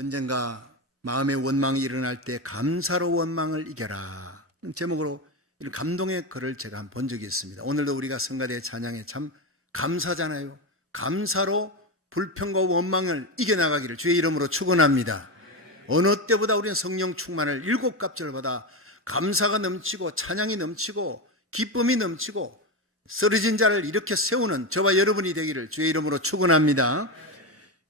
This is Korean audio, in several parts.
언젠가 마음의 원망이 일어날 때 감사로 원망을 이겨라 제목으로 이런 감동의 글을 제가 한번 본 적이 있습니다. 오늘도 우리가 성가대 찬양에 참 감사잖아요. 감사로 불평과 원망을 이겨나가기를 주의 이름으로 축원합니다. 어느 때보다 우리는 성령 충만을 7갑절을 받아 감사가 넘치고 찬양이 넘치고 기쁨이 넘치고 쓰러진 자를 일으켜 세우는 저와 여러분이 되기를 주의 이름으로 축원합니다.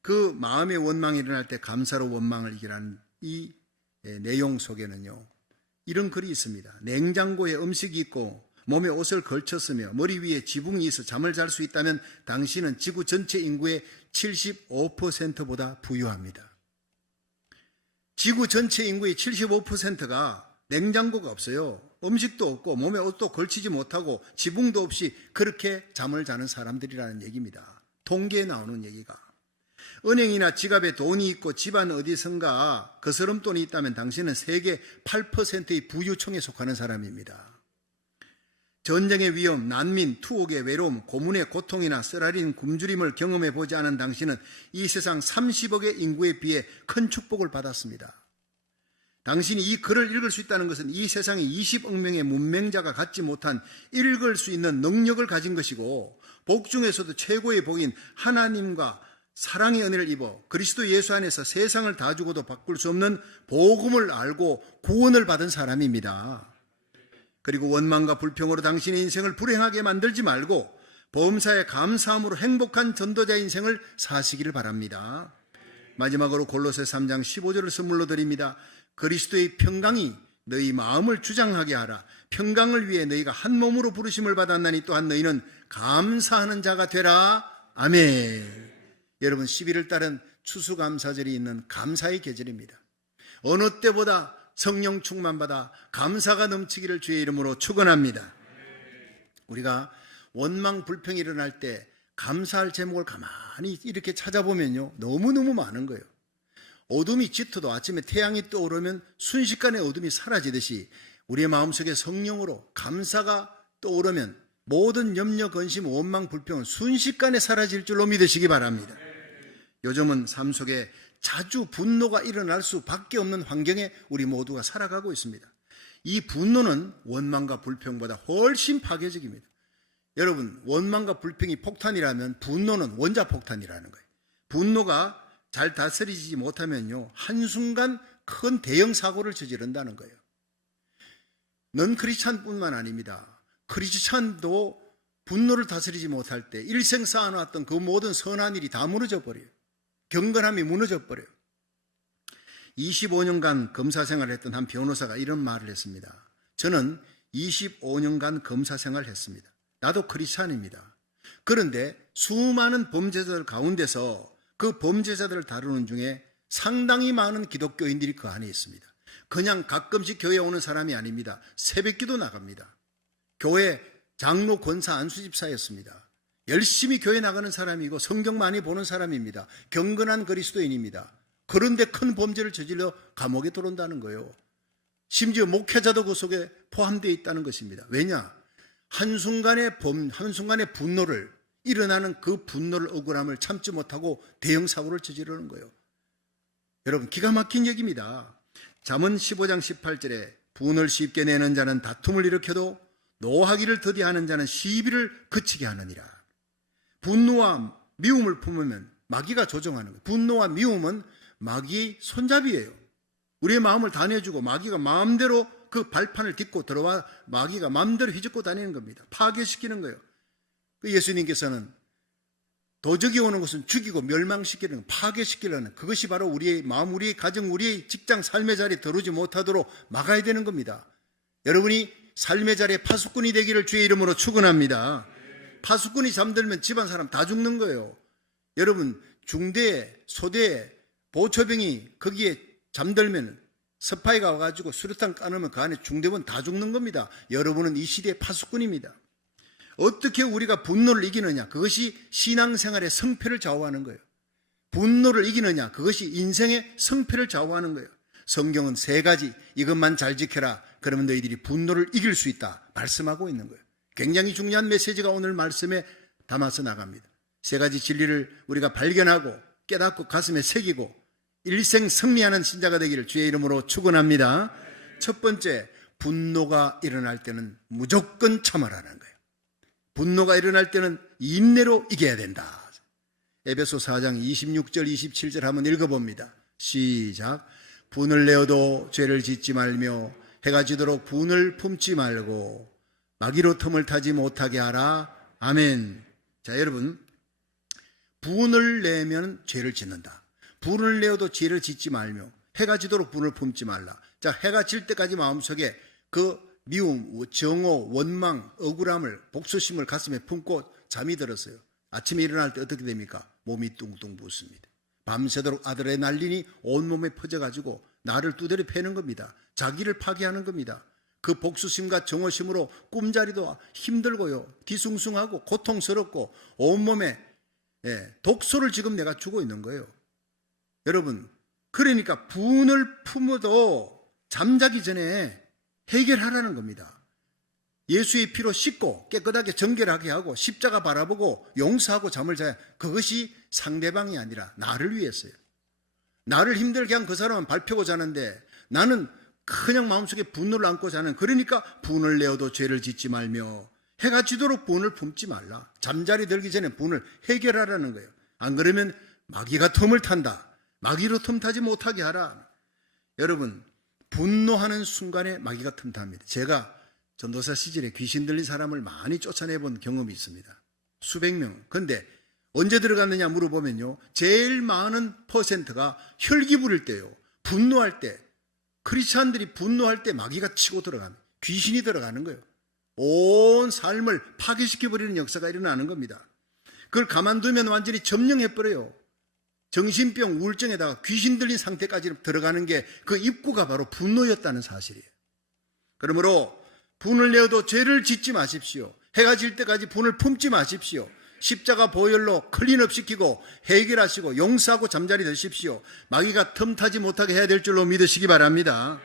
그 마음의 원망이 일어날 때 감사로 원망을 이기라는 이 내용 속에는요, 이런 글이 있습니다. 냉장고에 음식이 있고 몸에 옷을 걸쳤으며 머리 위에 지붕이 있어 잠을 잘 수 있다면 당신은 지구 전체 인구의 75%보다 부유합니다. 지구 전체 인구의 75%가 냉장고가 없어요. 음식도 없고 몸에 옷도 걸치지 못하고 지붕도 없이 그렇게 잠을 자는 사람들이라는 얘기입니다. 통계에 나오는 얘기가. 은행이나 지갑에 돈이 있고 집안 어디선가 거스름돈이 있다면 당신은 세계 8%의 부유층에 속하는 사람입니다. 전쟁의 위험, 난민, 투옥의 외로움, 고문의 고통이나 쓰라린 굶주림을 경험해 보지 않은 당신은 이 세상 30억의 인구에 비해 큰 축복을 받았습니다. 당신이 이 글을 읽을 수 있다는 것은 이 세상에 20억 명의 문맹자가 갖지 못한 읽을 수 있는 능력을 가진 것이고, 복 중에서도 최고의 복인 하나님과 사랑의 은혜를 입어 그리스도 예수 안에서 세상을 다 주고도 바꿀 수 없는 복음을 알고 구원을 받은 사람입니다. 그리고 원망과 불평으로 당신의 인생을 불행하게 만들지 말고 범사에 감사함으로 행복한 전도자 인생을 사시기를 바랍니다. 마지막으로 골로새 3장 15절을 선물로 드립니다. 그리스도의 평강이 너희 마음을 주장하게 하라. 평강을 위해 너희가 한 몸으로 부르심을 받았나니 또한 너희는 감사하는 자가 되라. 아멘. 여러분, 11월 달은 추수감사절이 있는 감사의 계절입니다. 어느 때보다 성령 충만받아 감사가 넘치기를 주의 이름으로 축원합니다. 우리가 원망 불평이 일어날 때 감사할 제목을 가만히 이렇게 찾아보면요, 너무너무 많은 거예요. 어둠이 짙어도 아침에 태양이 떠오르면 순식간에 어둠이 사라지듯이 우리의 마음속에 성령으로 감사가 떠오르면 모든 염려, 근심, 원망, 불평은 순식간에 사라질 줄로 믿으시기 바랍니다. 요즘은 삶 속에 자주 분노가 일어날 수밖에 없는 환경에 우리 모두가 살아가고 있습니다. 이 분노는 원망과 불평보다 훨씬 파괴적입니다. 여러분, 원망과 불평이 폭탄이라면 분노는 원자폭탄이라는 거예요. 분노가 잘 다스리지 못하면요, 한순간 큰 대형 사고를 저지른다는 거예요. 넌 크리스찬뿐만 아닙니다. 크리스찬도 분노를 다스리지 못할 때 일생 쌓아놨던 그 모든 선한 일이 다 무너져 버려요. 경건함이 무너져 버려요. 25년간 검사 생활을 했던 한 변호사가 이런 말을 했습니다. 저는 25년간 검사 생활을 했습니다. 나도 크리스찬입니다. 그런데 수많은 범죄자들 가운데서 그 범죄자들을 다루는 중에 상당히 많은 기독교인들이 그 안에 있습니다. 그냥 가끔씩 교회에 오는 사람이 아닙니다. 새벽기도 나갑니다. 교회 장로 권사 안수집사였습니다. 열심히 교회 나가는 사람이고 성경 많이 보는 사람입니다. 경건한 그리스도인입니다. 그런데 큰 범죄를 저질러 감옥에 들어온다는 거예요. 심지어 목회자도 그 속에 포함되어 있다는 것입니다. 왜냐? 한순간의 분노를, 일어나는 그 분노를, 억울함을 참지 못하고 대형 사고를 저지르는 거예요. 여러분, 기가 막힌 얘기입니다. 잠언 15장 18절에 분을 쉽게 내는 자는 다툼을 일으켜도 노하기를 더디하는 자는 시비를 그치게 하느니라. 분노와 미움을 품으면 마귀가 조종하는 거예요. 분노와 미움은 마귀의 손잡이예요. 우리의 마음을 다 내주고 마귀가 마음대로 그 발판을 딛고 들어와 마귀가 마음대로 휘젓고 다니는 겁니다. 파괴시키는 거예요. 예수님께서는 도적이 오는 것은 죽이고 멸망시키는, 파괴시키려는, 그것이 바로 우리의 마음, 우리의 가정, 우리의 직장, 삶의 자리에 들어오지 못하도록 막아야 되는 겁니다. 여러분이 삶의 자리에 파수꾼이 되기를 주의 이름으로 축원합니다. 파수꾼이 잠들면 집안 사람 다 죽는 거예요. 여러분, 중대에, 소대에 보초병이 거기에 잠들면 스파이가 와가지고 수류탄 까놓으면 그 안에 중대본 다 죽는 겁니다. 여러분은 이 시대의 파수꾼입니다. 어떻게 우리가 분노를 이기느냐? 그것이 신앙생활의 성패를 좌우하는 거예요. 분노를 이기느냐? 그것이 인생의 성패를 좌우하는 거예요. 성경은 3가지, 이것만 잘 지켜라, 그러면 너희들이 분노를 이길 수 있다 말씀하고 있는 거예요. 굉장히 중요한 메시지가 오늘 말씀에 담아서 나갑니다. 3가지 진리를 우리가 발견하고 깨닫고 가슴에 새기고 일생 승리하는 신자가 되기를 주의 이름으로 축원합니다. 첫 번째, 분노가 일어날 때는 무조건 참아라는 거예요. 분노가 일어날 때는 인내로 이겨야 된다. 에베소 4장 26절 27절 한번 읽어봅니다. 시작. 분을 내어도 죄를 짓지 말며 해가 지도록 분을 품지 말고 마귀로 틈을 타지 못하게 하라. 아멘. 자, 여러분, 분을 내면 죄를 짓는다. 분을 내어도 죄를 짓지 말며 해가 지도록 분을 품지 말라. 자, 해가 질 때까지 마음속에 그 미움, 정오, 원망, 억울함을, 복수심을 가슴에 품고 잠이 들었어요. 아침에 일어날 때 어떻게 됩니까? 몸이 뚱뚱 붓습니다. 밤새도록 아드레날린이 온몸에 퍼져가지고 나를 두드려 패는 겁니다. 자기를 파괴하는 겁니다. 그 복수심과 정오심으로 꿈자리도 힘들고요, 뒤숭숭하고 고통스럽고 온몸에 독소를 지금 내가 주고 있는 거예요. 여러분, 그러니까 분을 품어도 잠자기 전에 해결하라는 겁니다. 예수의 피로 씻고 깨끗하게 정결하게 하고 십자가 바라보고 용서하고 잠을 자야, 그것이 상대방이 아니라 나를 위해서요. 나를 힘들게 한 그 사람은 발 펴고 자는데 나는 그냥 마음속에 분노를 안고 자는, 그러니까 분을 내어도 죄를 짓지 말며 해가 지도록 분을 품지 말라. 잠자리 들기 전에 분을 해결하라는 거예요. 안 그러면 마귀가 틈을 탄다. 마귀로 틈타지 못하게 하라. 여러분, 분노하는 순간에 마귀가 틈탑니다. 제가 전도사 시절에 귀신 들린 사람을 많이 쫓아내본 경험이 있습니다. 수백 명. 근데 언제 들어갔느냐 물어보면요, 제일 많은 퍼센트가 혈기 부릴 때요, 분노할 때, 크리스찬들이 분노할 때 마귀가 치고 들어갑니다. 귀신이 들어가는 거예요. 온 삶을 파괴시켜버리는 역사가 일어나는 겁니다. 그걸 가만두면 완전히 점령해버려요. 정신병, 우울증에다가 귀신 들린 상태까지 들어가는 게 그 입구가 바로 분노였다는 사실이에요. 그러므로 분을 내어도 죄를 짓지 마십시오. 해가 질 때까지 분을 품지 마십시오. 십자가 보혈로 클린업 시키고 해결하시고 용서하고 잠자리 드십시오. 마귀가 틈타지 못하게 해야 될 줄로 믿으시기 바랍니다.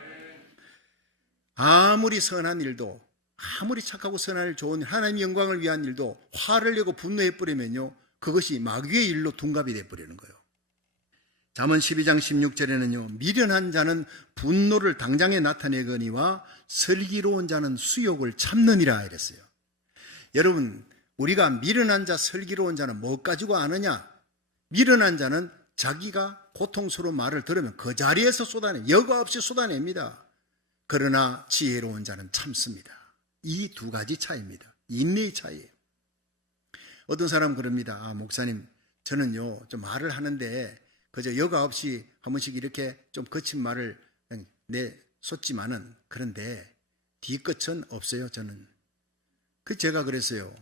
아무리 선한 일도, 아무리 착하고 선한 일, 좋은 일, 하나님의 영광을 위한 일도 화를 내고 분노해버리면요, 그것이 마귀의 일로 둔갑이 돼버리는 거예요. 잠언 12장 16절에는요, 미련한 자는 분노를 당장에 나타내거니와 슬기로운 자는 수욕을 참느니라 이랬어요. 여러분, 우리가 미련한 자, 슬기로운 자는 뭐 가지고 아느냐? 미련한 자는 자기가 고통스러운 말을 들으면 그 자리에서 여과 없이 쏟아냅니다. 그러나 지혜로운 자는 참습니다. 이 두 가지 차이입니다. 인내의 차이예요. 어떤 사람은 그럽니다. 아, 목사님, 저는요 좀 말을 하는데 그저 여과 없이 한 번씩 이렇게 좀 거친 말을 내쏟지만은, 그런데 뒤끝은 없어요. 저는 제가 그랬어요.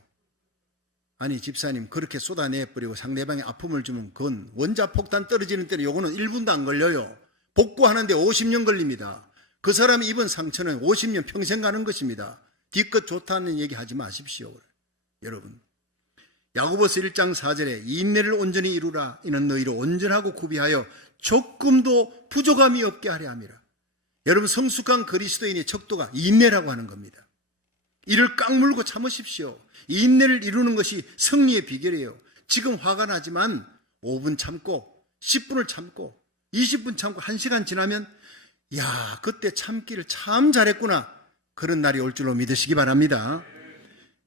아니 집사님, 그렇게 쏟아내버리고 상대방에 아픔을 주면 그건 원자폭탄 떨어지는 때는 요거는 1분도 안 걸려요. 복구하는데 50년 걸립니다. 그 사람이 입은 상처는 50년 평생 가는 것입니다. 뒤끝 좋다는 얘기 하지 마십시오. 여러분, 야고보서 1장 4절에 인내를 온전히 이루라. 이는 너희를 온전하고 구비하여 조금도 부족함이 없게 하려 함이라. 여러분, 성숙한 그리스도인의 척도가 인내라고 하는 겁니다. 이를 깡물고 참으십시오. 인내를 이루는 것이 승리의 비결이에요. 지금 화가 나지만 5분 참고 10분을 참고 20분 참고 1시간 지나면 야, 그때 참기를 참 잘했구나, 그런 날이 올 줄로 믿으시기 바랍니다.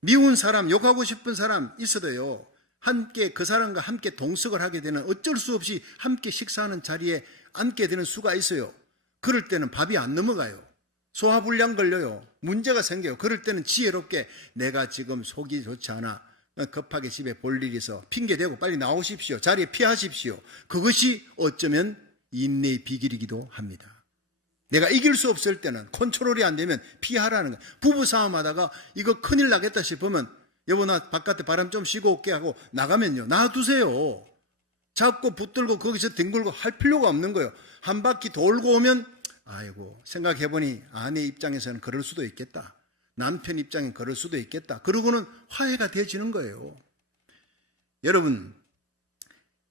미운 사람, 욕하고 싶은 사람 있어도요, 함께 그 사람과 함께 동석을 하게 되는, 어쩔 수 없이 함께 식사하는 자리에 앉게 되는 수가 있어요. 그럴 때는 밥이 안 넘어가요. 소화불량 걸려요. 문제가 생겨요. 그럴 때는 지혜롭게 내가 지금 속이 좋지 않아, 급하게 집에 볼 일이 있어, 핑계대고 빨리 나오십시오. 자리에 피하십시오. 그것이 어쩌면 인내의 비결이기도 합니다. 내가 이길 수 없을 때는, 컨트롤이 안 되면 피하라는 거예요. 부부싸움 하다가 이거 큰일 나겠다 싶으면 여보 나 바깥에 바람 좀 쉬고 올게 하고 나가면요, 놔두세요. 자꾸 붙들고 거기서 뒹굴고 할 필요가 없는 거예요. 한 바퀴 돌고 오면 아이고, 생각해보니 아내 입장에서는 그럴 수도 있겠다, 남편 입장엔 그럴 수도 있겠다, 그러고는 화해가 되어지는 거예요. 여러분,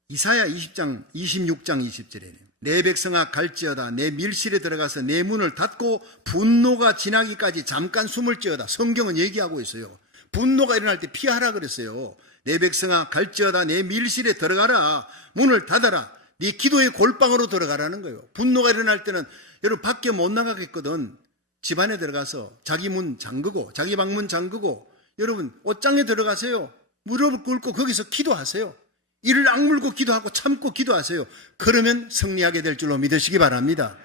이사야 26장 20절에 내 백성아 갈지어다, 내 밀실에 들어가서 내 문을 닫고 분노가 지나기까지 잠깐 숨을 지어다. 성경은 얘기하고 있어요. 분노가 일어날 때 피하라 그랬어요. 내 백성아 갈지어다, 내 밀실에 들어가라, 문을 닫아라, 네 기도의 골방으로 들어가라는 거예요. 분노가 일어날 때는 여러분 밖에 못 나가겠거든. 집 안에 들어가서 자기 문 잠그고 자기 방문 잠그고 여러분 옷장에 들어가세요. 무릎을 꿇고 거기서 기도하세요. 이를 악물고 기도하고 참고 기도하세요. 그러면 승리하게 될 줄로 믿으시기 바랍니다.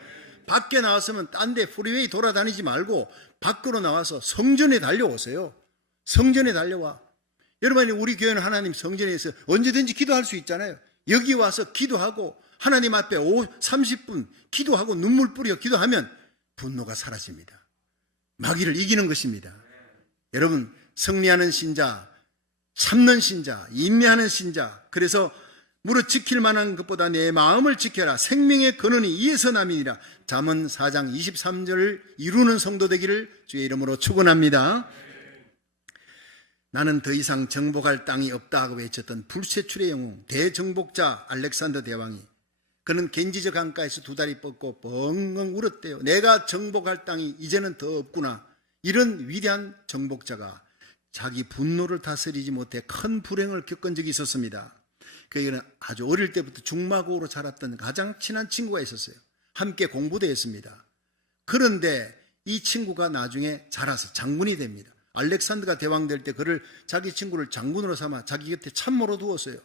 밖에 나왔으면 딴 데 프리웨이 돌아다니지 말고 밖으로 나와서 성전에 달려오세요. 성전에 달려와. 여러분, 우리 교회는 하나님 성전에서 언제든지 기도할 수 있잖아요. 여기 와서 기도하고 하나님 앞에 30분 기도하고 눈물 뿌려 기도하면 분노가 사라집니다. 마귀를 이기는 것입니다. 여러분, 승리하는 신자, 참는 신자, 인내하는 신자, 그래서 무릇 지킬 만한 것보다 내 마음을 지켜라. 생명의 근원이 이에서 남이니라. 잠언 4장 23절을 이루는 성도 되기를 주의 이름으로 축원합니다. 나는 더 이상 정복할 땅이 없다 하고 외쳤던 불세출의 영웅 대정복자 알렉산더 대왕이, 그는 겐지저 강가에서 두 다리 뻗고 벙벙 울었대요. 내가 정복할 땅이 이제는 더 없구나. 이런 위대한 정복자가 자기 분노를 다스리지 못해 큰 불행을 겪은 적이 있었습니다. 그에게는 아주 어릴 때부터 중마고우로 자랐던 가장 친한 친구가 있었어요. 함께 공부도 했습니다. 그런데 이 친구가 나중에 자라서 장군이 됩니다. 알렉산더가 대왕 될 때 그를, 자기 친구를 장군으로 삼아 자기 곁에 참모로 두었어요.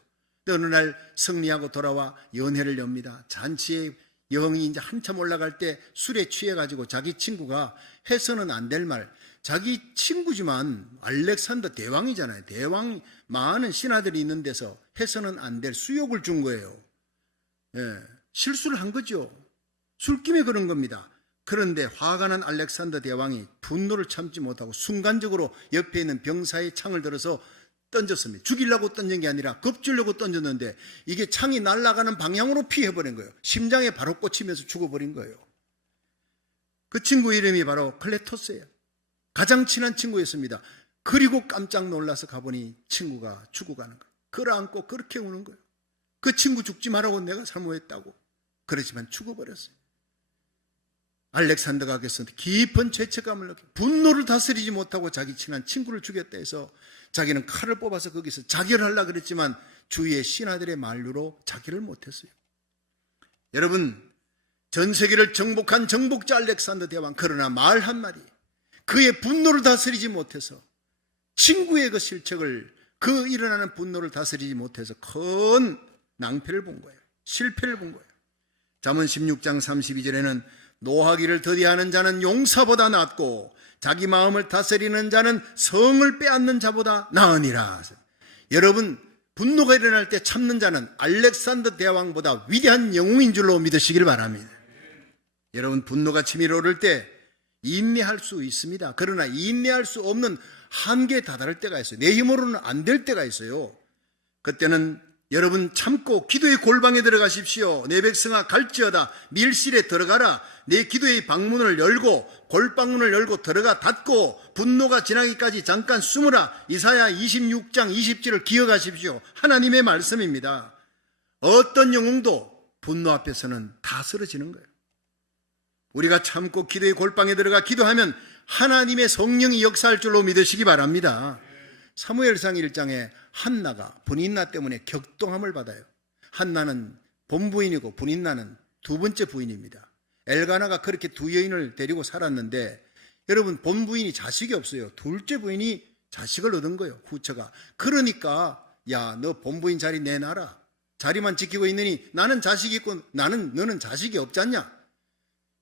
어느 날 승리하고 돌아와 연회를 엽니다. 잔치에 여흥이 이제 한참 올라갈 때 술에 취해가지고 자기 친구가 해서는 안 될 말, 자기 친구지만 알렉산더 대왕이잖아요. 대왕 많은 신하들이 있는 데서 해서는 안 될 수욕을 준 거예요. 예, 실수를 한 거죠. 술김에 그런 겁니다. 그런데 화가 난 알렉산더 대왕이 분노를 참지 못하고 순간적으로 옆에 있는 병사의 창을 들어서 던졌습니다. 죽이려고 던진 게 아니라 겁주려고 던졌는데 이게 창이 날아가는 방향으로 피해버린 거예요. 심장에 바로 꽂히면서 죽어버린 거예요. 그 친구 이름이 바로 클레토스예요. 가장 친한 친구였습니다. 그리고 깜짝 놀라서 가보니 친구가 죽어가는 거예요. 끌어안고 그렇게 우는 거예요. 그 친구 죽지 말라고 내가 사모했다고. 그렇지만 죽어버렸어요. 알렉산더가 그래서 깊은 죄책감을 느끼고 분노를 다스리지 못하고 자기 친한 친구를 죽였다 해서 자기는 칼을 뽑아서 거기서 자결하려고 그랬지만 주위의 신하들의 만류로 자결을 못했어요. 여러분, 전 세계를 정복한 정복자 알렉산더 대왕, 그러나 말 한마디, 그의 분노를 다스리지 못해서, 친구의 그 실책을, 그 일어나는 분노를 다스리지 못해서 큰 낭패를 본 거예요. 실패를 본 거예요. 잠언 16장 32절에는 노하기를 더디하는 자는 용사보다 낫고 자기 마음을 다스리는 자는 성을 빼앗는 자보다 나으니라. 여러분, 분노가 일어날 때 참는 자는 알렉산더 대왕보다 위대한 영웅인 줄로 믿으시길 바랍니다. 여러분, 분노가 치밀어 오를 때 인내할 수 있습니다. 그러나 인내할 수 없는 한계에 다다를 때가 있어요. 내 힘으로는 안 될 때가 있어요. 그때는 여러분 참고 기도의 골방에 들어가십시오. 내 백성아 갈지어다 밀실에 들어가라. 내 기도의 방문을 열고 골방문을 열고 들어가 닫고 분노가 지나기까지 잠깐 숨으라. 이사야 26장 20절을 기억하십시오. 하나님의 말씀입니다. 어떤 영웅도 분노 앞에서는 다 쓰러지는 거예요. 우리가 참고 기도의 골방에 들어가 기도하면 하나님의 성령이 역사할 줄로 믿으시기 바랍니다. 사무엘상 1장에 한나가 분인나 때문에 격동함을 받아요. 한나는 본부인이고 분인나는 두 번째 부인입니다. 엘가나가 그렇게 두 여인을 데리고 살았는데 여러분, 본부인이 자식이 없어요. 둘째 부인이 자식을 얻은 거예요. 후처가. 그러니까 야, 너 본부인 자리 내놔라. 자리만 지키고 있느니 나는 자식이 있고 너는 자식이 없지 않냐.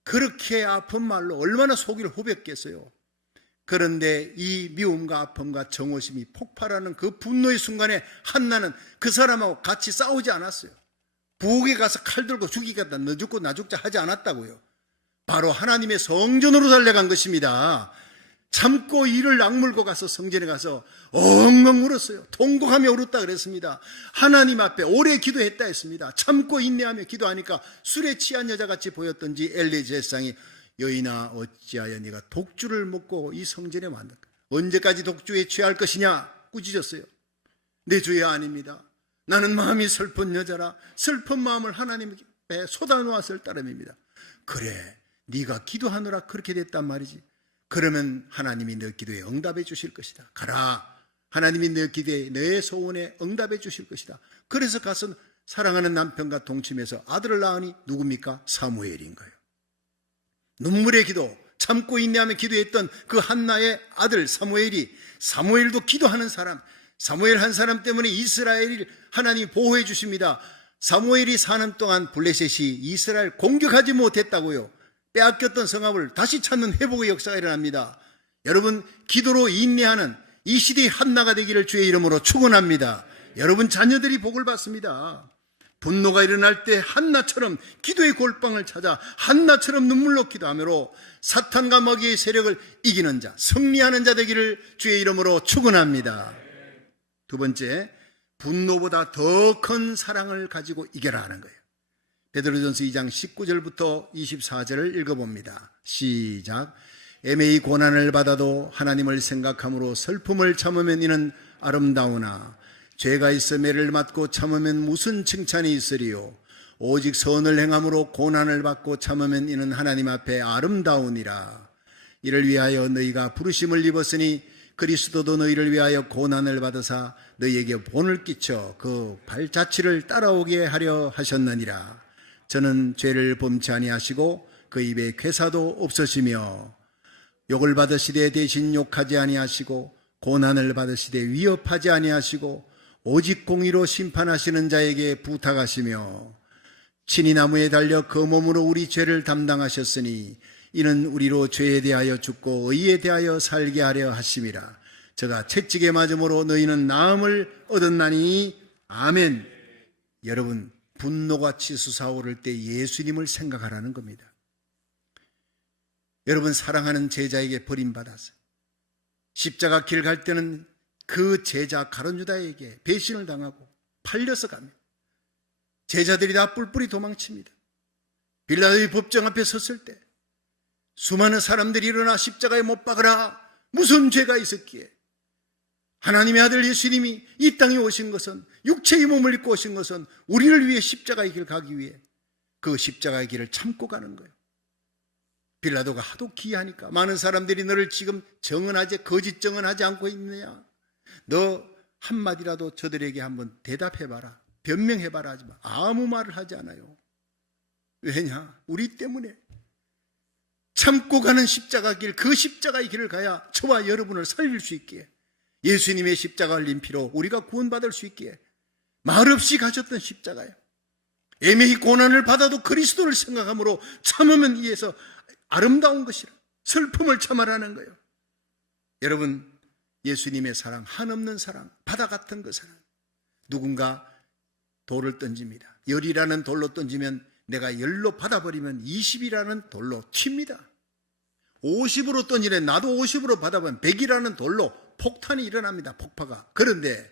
그렇게 아픈 말로 얼마나 속을 후볐겠어요. 그런데 이 미움과 아픔과 정오심이 폭발하는 그 분노의 순간에 한나는 그 사람하고 같이 싸우지 않았어요. 부엌에 가서 칼 들고 죽이겠다, 너 죽고 나 죽자 하지 않았다고요. 바로 하나님의 성전으로 달려간 것입니다. 참고 이를 악물고 가서 성전에 가서 엉엉 울었어요. 통곡하며 울었다 그랬습니다. 하나님 앞에 오래 기도했다 했습니다. 참고 인내하며 기도하니까 술에 취한 여자같이 보였던지 엘리 제사장이 여인아 어찌하여 네가 독주를 먹고 이 성전에 왔는가? 언제까지 독주에 취할 것이냐? 꾸짖었어요. 내 주여 아닙니다. 나는 마음이 슬픈 여자라 슬픈 마음을 하나님께 쏟아놓았을 따름입니다. 그래, 네가 기도하느라 그렇게 됐단 말이지. 그러면 하나님이 너 기도에 응답해 주실 것이다. 가라. 하나님이 너 기도에, 너의 소원에 응답해 주실 것이다. 그래서 가서 사랑하는 남편과 동침해서 아들을 낳으니 누굽니까? 사무엘인 거예요. 눈물의 기도, 참고 인내하며 기도했던 그 한나의 아들 사무엘도 기도하는 사람, 사무엘 한 사람 때문에 이스라엘을 하나님이 보호해 주십니다. 사무엘이 사는 동안 블레셋이 이스라엘 공격하지 못했다고요. 빼앗겼던 성읍을 다시 찾는 회복의 역사가 일어납니다. 여러분, 기도로 인내하는 이 시대의 한나가 되기를 주의 이름으로 축원합니다. 여러분 자녀들이 복을 받습니다. 분노가 일어날 때 한나처럼 기도의 골방을 찾아 한나처럼 눈물로 기도하므로 사탄과 마귀의 세력을 이기는 자, 승리하는 자 되기를 주의 이름으로 축원합니다. 두 번째, 분노보다 더 큰 사랑을 가지고 이겨라 하는 거예요. 베드로전서 2장 19절부터 24절을 읽어봅니다. 시작. 애매히 고난을 받아도 하나님을 생각함으로 슬픔을 참으면 이는 아름다우나 죄가 있어 매를 맞고 참으면 무슨 칭찬이 있으리요. 오직 선을 행함으로 고난을 받고 참으면 이는 하나님 앞에 아름다우니라. 이를 위하여 너희가 부르심을 입었으니 그리스도도 너희를 위하여 고난을 받으사 너희에게 본을 끼쳐 그 발자취를 따라오게 하려 하셨느니라. 저는 죄를 범치 아니하시고 그 입에 괴사도 없으시며 욕을 받으시되 대신 욕하지 아니하시고 고난을 받으시되 위협하지 아니하시고 오직 공의로 심판하시는 자에게 부탁하시며 친히 나무에 달려 그 몸으로 우리 죄를 담당하셨으니 이는 우리로 죄에 대하여 죽고 의에 대하여 살게 하려 하심이라. 저가 채찍에 맞음으로 너희는 나음을 얻었나니. 아멘. 여러분, 분노가 치솟아오를 때 예수님을 생각하라는 겁니다. 여러분, 사랑하는 제자에게 버림받아서 십자가 길 갈 때는 그 제자 가룟유다에게 배신을 당하고 팔려서 갑니다. 제자들이 다 뿔뿔이 도망칩니다. 빌라도의 법정 앞에 섰을 때 수많은 사람들이 일어나 십자가에 못 박으라. 무슨 죄가 있었기에 하나님의 아들 예수님이 이 땅에 오신 것은, 육체의 몸을 입고 오신 것은 우리를 위해 십자가의 길을 가기 위해 그 십자가의 길을 참고 가는 거예요. 빌라도가 하도 기이하니까 많은 사람들이 너를 지금 거짓 정언하지 않고 있느냐? 너 한마디라도 저들에게 한번 대답해봐라, 변명해봐라 하지만 아무 말을 하지 않아요. 왜냐? 우리 때문에 참고 가는 십자가 길, 그 십자가의 길을 가야 저와 여러분을 살릴 수 있기에, 예수님의 십자가 흘린 피로 우리가 구원받을 수 있기에 말없이 가셨던 십자가예요. 애매히 고난을 받아도 그리스도를 생각함으로 참으면 이에서 아름다운 것이라. 슬픔을 참아라는 거예요. 여러분, 예수님의 사랑, 한없는 사랑, 바다 같은 그 사랑. 누군가 돌을 던집니다. 열이라는 돌로 던지면 내가 열로 받아버리면 20이라는 돌로 튑니다. 50으로 던지래 나도 50으로 받아보면 100이라는 돌로 폭탄이 일어납니다. 폭파가. 그런데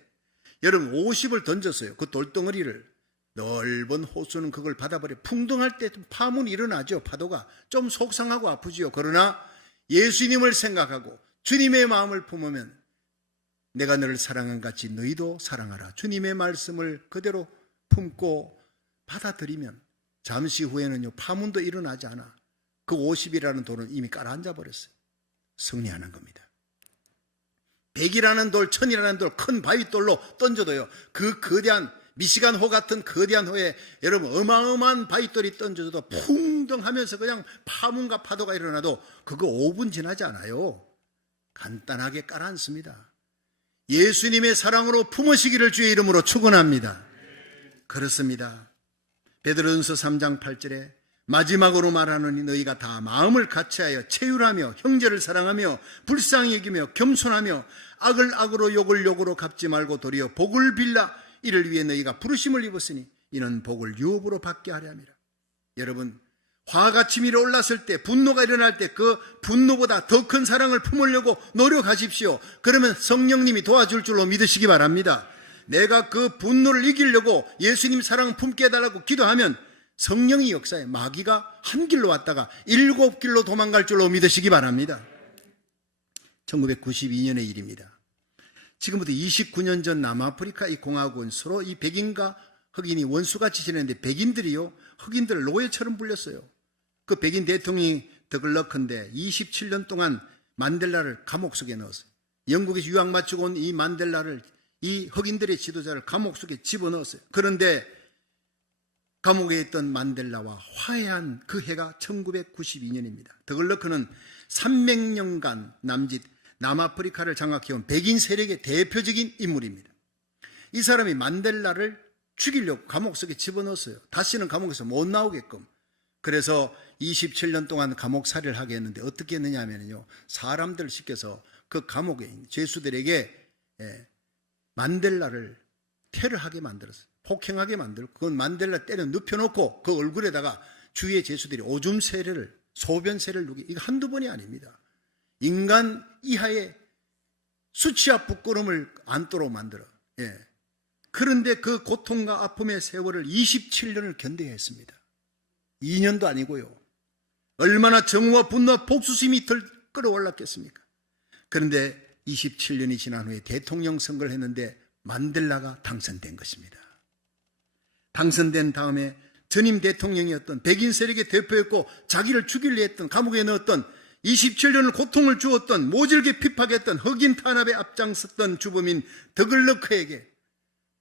여러분 50을 던졌어요. 그 돌덩어리를. 넓은 호수는 그걸 받아버려 풍덩할 때 좀 파문이 일어나죠. 파도가 좀 속상하고 아프지요. 그러나 예수님을 생각하고 주님의 마음을 품으면 내가 너를 사랑한 같이 너희도 사랑하라. 주님의 말씀을 그대로 품고 받아들이면 잠시 후에는요 파문도 일어나지 않아. 그 50이라는 돌은 이미 깔아앉아 버렸어요. 승리하는 겁니다. 100이라는 돌, 1000이라는 돌, 큰 바위돌로 던져도요 그 거대한 미시간호 같은 거대한 호에 여러분 어마어마한 바위돌이 던져도 풍덩하면서 그냥 파문과 파도가 일어나도 그거 5분 지나지 않아요. 간단하게 깔아앉습니다. 예수님의 사랑으로 품으시기를 주의 이름으로 축원합니다. 그렇습니다. 베드로전서 3장 8절에 마지막으로 말하노니 너희가 다 마음을 같이하여 체휼하며 형제를 사랑하며 불쌍히 여기며 겸손하며 악을 악으로 욕을 욕으로 갚지 말고 도리어 복을 빌라. 이를 위해 너희가 부르심을 입었으니 이는 복을 유업으로 받게 하려 함이라. 여러분, 화가 치밀어 올랐을 때, 분노가 일어날 때 그 분노보다 더 큰 사랑을 품으려고 노력하십시오. 그러면 성령님이 도와줄 줄로 믿으시기 바랍니다. 내가 그 분노를 이기려고 예수님 사랑 품게 해달라고 기도하면 성령이 역사에 마귀가 한 길로 왔다가 7길로 도망갈 줄로 믿으시기 바랍니다. 1992년의 일입니다. 지금부터 29년 전 남아프리카 이 공화국은 서로 이 백인과 흑인이 원수같이 지냈는데 백인들이요 흑인들을 노예처럼 불렸어요. 그 백인 대통령이 더글러크인데 27년 동안 만델라를 감옥 속에 넣었어요. 영국에서 유학 마치고 온 이 만델라를, 이 흑인들의 지도자를 감옥 속에 집어넣었어요. 그런데 감옥에 있던 만델라와 화해한 그 해가 1992년입니다. 더글러크는 300년간 남짓 남아프리카를 장악해온 백인 세력의 대표적인 인물입니다. 이 사람이 만델라를 죽이려고 감옥 속에 집어넣었어요. 다시는 감옥에서 못 나오게끔. 그래서 27년 동안 감옥살이를 하게 했는데 어떻게 했느냐 하면요, 사람들을 시켜서 그 감옥에 있는 죄수들에게 만델라를 테러하게 만들었어요. 폭행하게 만들고 그건 만델라 때려 눕혀놓고 그 얼굴에다가 주위의 죄수들이 오줌 세례를, 소변 세례를 누기, 이거 한두 번이 아닙니다. 인간 이하의 수치와 부끄러움을 안도록 만들어. 그런데 그 고통과 아픔의 세월을 27년을 견뎌야 했습니다. 2년도 아니고요. 얼마나 정오와 분노와 복수심이 덜 끌어올랐겠습니까? 그런데 27년이 지난 후에 대통령 선거를 했는데 만델라가 당선된 것입니다. 당선된 다음에 전임 대통령이었던 백인 세력의 대표였고 자기를 죽이려 했던, 감옥에 넣었던, 27년을 고통을 주었던, 모질게 핍박했던, 흑인 탄압에 앞장섰던 주범인 더글러크에게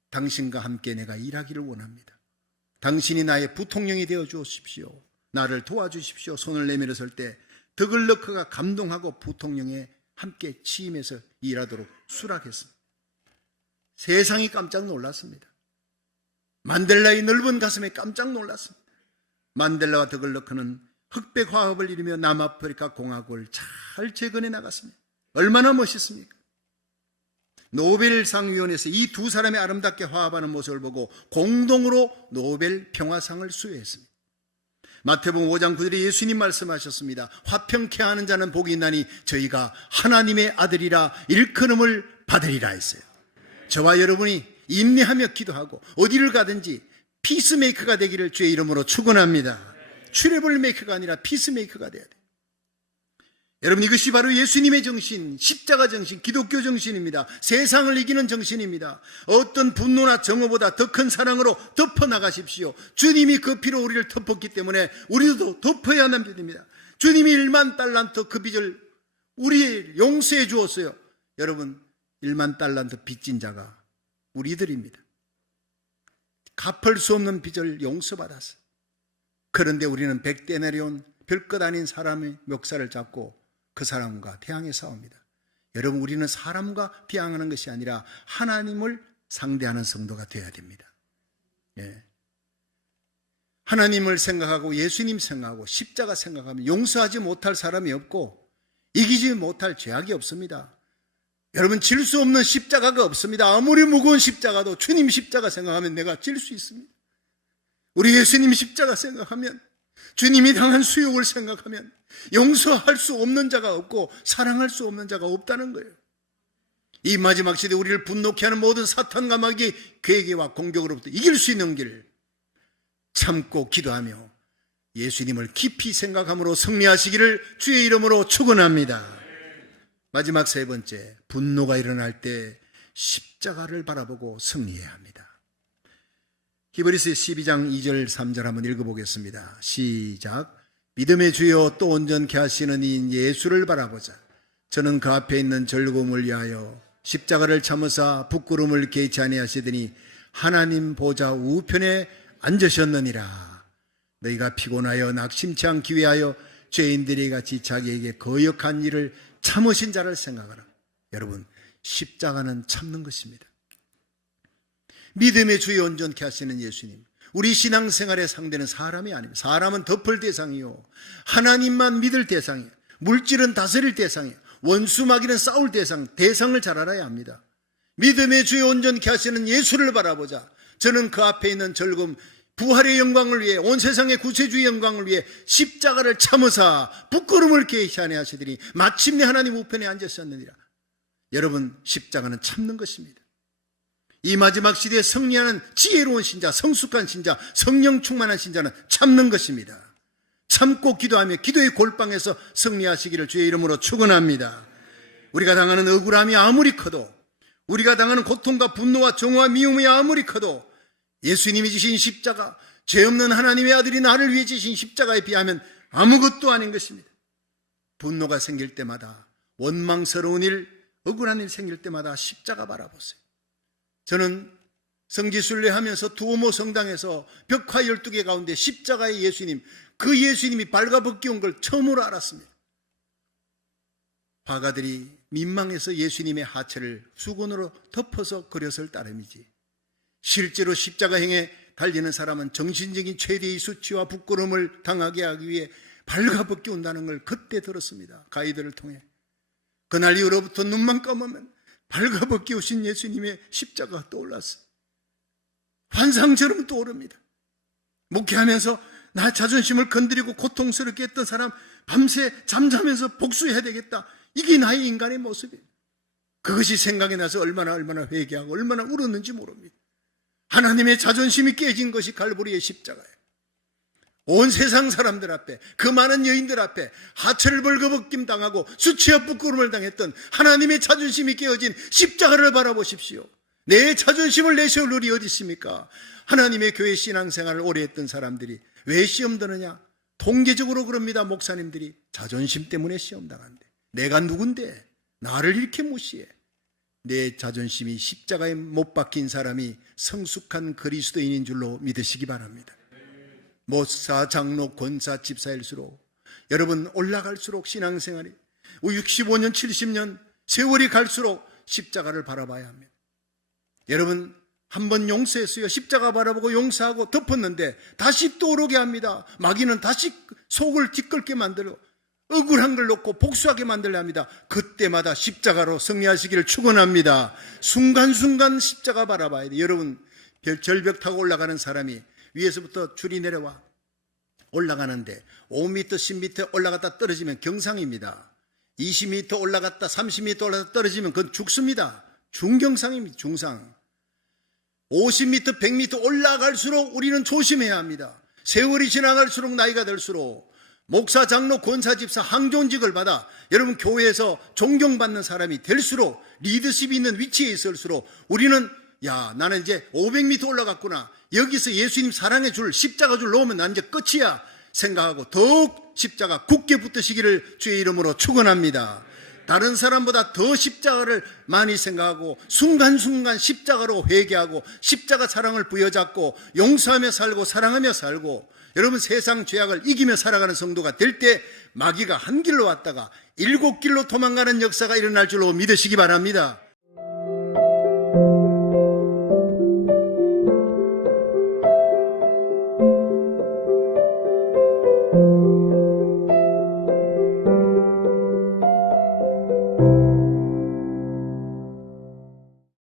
당신과 함께 내가 일하기를 원합니다. 당신이 나의 부통령이 되어 주십시오. 나를 도와주십시오. 손을 내밀었을 때 더글러크가 감동하고 부통령에 함께 취임해서 일하도록 수락했습니다. 세상이 깜짝 놀랐습니다. 만델라의 넓은 가슴에 깜짝 놀랐습니다. 만델라와 더글러크는 흑백 화합을 이루며 남아프리카 공화국을 잘 재건해 나갔습니다. 얼마나 멋있습니까? 노벨상위원회에서 이 두 사람의 아름답게 화합하는 모습을 보고 공동으로 노벨 평화상을 수여했습니다. 마태복음 5장 9절에 예수님 말씀하셨습니다. 화평케 하는 자는 복이 있나니 저희가 하나님의 아들이라 일컬음을 받으리라 했어요. 저와 여러분이 인내하며 기도하고 어디를 가든지 피스메이커가 되기를 주의 이름으로 축원합니다. 트러블 메이커가 아니라 피스메이커가 돼야 돼요. 여러분, 이것이 바로 예수님의 정신, 십자가 정신, 기독교 정신입니다. 세상을 이기는 정신입니다. 어떤 분노나 정오보다 더 큰 사랑으로 덮어나가십시오. 주님이 그 피로 우리를 덮었기 때문에 우리도 덮어야 하는 빚입니다. 주님이 1만 달란트 그 빚을 우리 용서해 주었어요. 여러분, 1만 달란트 빚진 자가 우리들입니다. 갚을 수 없는 빚을 용서받았어요. 그런데 우리는 100대 내려온 별것 아닌 사람의 멱살을 잡고 그 사람과 대항해 싸웁니다. 여러분, 우리는 사람과 대항하는 것이 아니라 하나님을 상대하는 성도가 되어야 됩니다. 하나님을 생각하고 예수님 생각하고 십자가 생각하면 용서하지 못할 사람이 없고 이기지 못할 죄악이 없습니다. 여러분, 질 수 없는 십자가가 없습니다. 아무리 무거운 십자가도 주님 십자가 생각하면 내가 질 수 있습니다. 우리 예수님 십자가 생각하면, 주님이 당한 수욕을 생각하면 용서할 수 없는 자가 없고 사랑할 수 없는 자가 없다는 거예요. 이 마지막 시대에 우리를 분노케 하는 모든 사탄과 마귀의 괴계와 공격으로부터 이길 수 있는 길 참고 기도하며 예수님을 깊이 생각함으로 승리하시기를 주의 이름으로 축원합니다. 마지막 세 번째, 분노가 일어날 때 십자가를 바라보고 승리해야 합니다. 히브리서 12장 2절 3절 한번 읽어보겠습니다. 시작. 믿음의 주여 또 온전케 하시는 이인 예수를 바라보자. 저는 그 앞에 있는 즐거움을 위하여 십자가를 참으사 부끄러움을 개의치 아니하시더니 하나님 보좌 우편에 앉으셨느니라. 너희가 피곤하여 낙심치 않기 위하여 죄인들이 같이 자기에게 거역한 일을 참으신 자를 생각하라. 여러분, 십자가는 참는 것입니다. 믿음의 주여 온전케 하시는 예수님, 우리 신앙생활의 상대는 사람이 아닙니다. 사람은 덮을 대상이요, 하나님만 믿을 대상이에요. 물질은 다스릴 대상이에요. 원수 마귀는 싸울 대상을 잘 알아야 합니다. 믿음의 주여 온전케 하시는 예수를 바라보자. 저는 그 앞에 있는 즐거움, 부활의 영광을 위해, 온 세상의 구세주의 영광을 위해 십자가를 참으사 부끄러움을 개의치 아니하시더니 마침내 하나님 우편에 앉으셨느니라. 여러분, 십자가는 참는 것입니다. 이 마지막 시대에 승리하는 지혜로운 신자, 성숙한 신자, 성령 충만한 신자는 참는 것입니다. 참고 기도하며 기도의 골방에서 승리하시기를 주의 이름으로 축원합니다. 우리가 당하는 억울함이 아무리 커도, 우리가 당하는 고통과 분노와 정오와 미움이 아무리 커도 예수님이 지신 십자가, 죄 없는 하나님의 아들이 나를 위해 지신 십자가에 비하면 아무것도 아닌 것입니다. 분노가 생길 때마다, 원망스러운 일, 억울한 일 생길 때마다 십자가 바라보세요. 저는 성지순례하면서 두오모 성당에서 벽화 12개 가운데 십자가의 예수님, 그 예수님이 발가벗겨온 걸 처음으로 알았습니다. 화가들이 민망해서 예수님의 하체를 수건으로 덮어서 그렸을 따름이지, 실제로 십자가행에 달리는 사람은 정신적인 최대의 수치와 부끄러움을 당하게 하기 위해 발가벗겨온다는 걸 그때 들었습니다. 가이드를 통해. 그날 이후로부터 눈만 감으면 발가벗겨오신 예수님의 십자가가 떠올랐어요. 환상처럼 떠오릅니다. 목회하면서 나 자존심을 건드리고 고통스럽게 했던 사람 밤새 잠자면서 복수해야 되겠다. 이게 나의 인간의 모습이에요. 그것이 생각이 나서 얼마나 회개하고 얼마나 울었는지 모릅니다. 하나님의 자존심이 깨진 것이 갈보리의 십자가예요. 온 세상 사람들 앞에, 그 많은 여인들 앞에 하체를 벌거벗김 당하고 수치와 부끄러움을 당했던 하나님의 자존심이 깨어진 십자가를 바라보십시오. 내 자존심을 내세울 일이 어디 있습니까? 하나님의 교회 신앙생활을 오래 했던 사람들이 왜 시험 드느냐? 통계적으로 그럽니다. 목사님들이 자존심 때문에 시험 당한대. 내가 누군데 나를 이렇게 무시해? 내 자존심이 십자가에 못 박힌 사람이 성숙한 그리스도인인 줄로 믿으시기 바랍니다. 목사, 장로, 권사, 집사일수록 여러분 올라갈수록 신앙생활이 65년, 70년 세월이 갈수록 십자가를 바라봐야 합니다. 여러분 한번 용서했어요. 십자가 바라보고 용서하고 덮었는데 다시 떠오르게 합니다. 마귀는 다시 속을 뒤끓게 만들고 억울한 걸 놓고 복수하게 만들려 합니다. 그때마다 십자가로 승리하시기를 축원합니다. 순간순간 십자가 바라봐야 돼요. 여러분 절벽 타고 올라가는 사람이 위에서부터 줄이 내려와 올라가는데 5m, 10m 올라갔다 떨어지면 경상입니다. 20m 올라갔다 30m 올라갔다 떨어지면 그건 죽습니다. 중경상입니다. 중상. 50m, 100m 올라갈수록 우리는 조심해야 합니다. 세월이 지나갈수록 나이가 들수록 목사, 장로, 권사, 집사 항존직을 받아 여러분 교회에서 존경받는 사람이 될수록 리더십이 있는 위치에 있을수록 우리는 야 나는 이제 500m 올라갔구나. 여기서 예수님 사랑의 줄 십자가 줄 놓으면 난 이제 끝이야 생각하고 더욱 십자가 굳게 붙으시기를 주의 이름으로 축원합니다. 다른 사람보다 더 십자가를 많이 생각하고 순간순간 십자가로 회개하고 십자가 사랑을 부여잡고 용서하며 살고 사랑하며 살고 여러분 세상 죄악을 이기며 살아가는 성도가 될 때 마귀가 한 길로 왔다가 7길로 도망가는 역사가 일어날 줄로 믿으시기 바랍니다.